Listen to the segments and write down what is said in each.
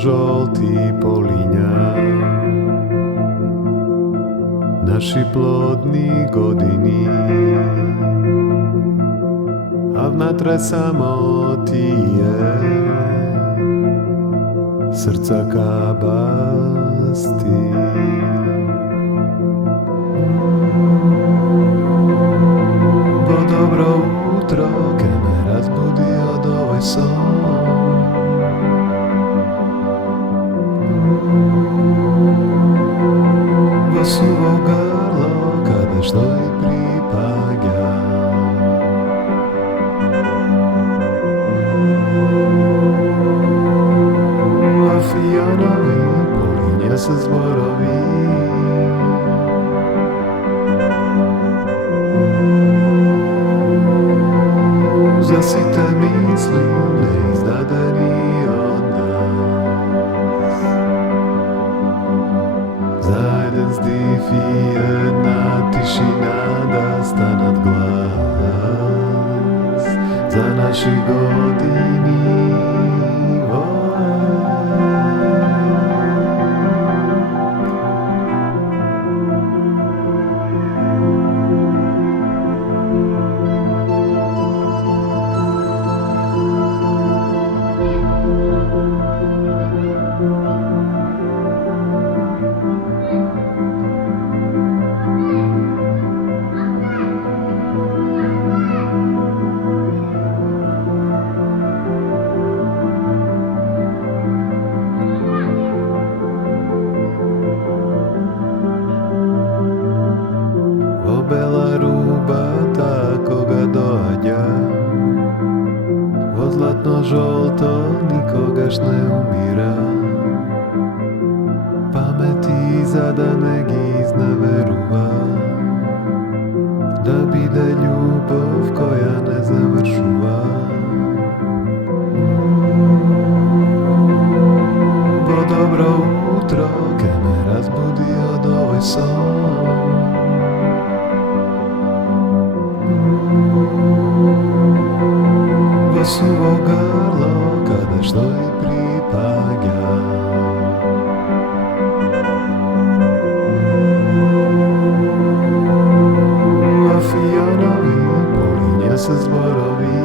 zlatno-žoltí poliňa. Naši plodní godiny a v natre samoty je srdca kábasty. Po dobro utro, keď me razbudi od ovoj son. Vo suvo grlo, kada što i pripaga. A fionovi polinja se zborovi. Zasite misli, neizdadeni od nas. Zajden zdifi jedna tišina da stanat glas za naši godini. Bela rúba tako ga doaďa. Vo zlatno-žolto nikogaž neumíra. Pamätí zadané gízna verúva. Da bide ľubov koja nezavršúva. Po dobro utro, keď me razbudí od ovoj son. Vo suvo grlo, kada što i pripaga. A fionovi polinja se zborovi.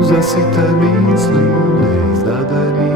Zasite misli, neizdadeni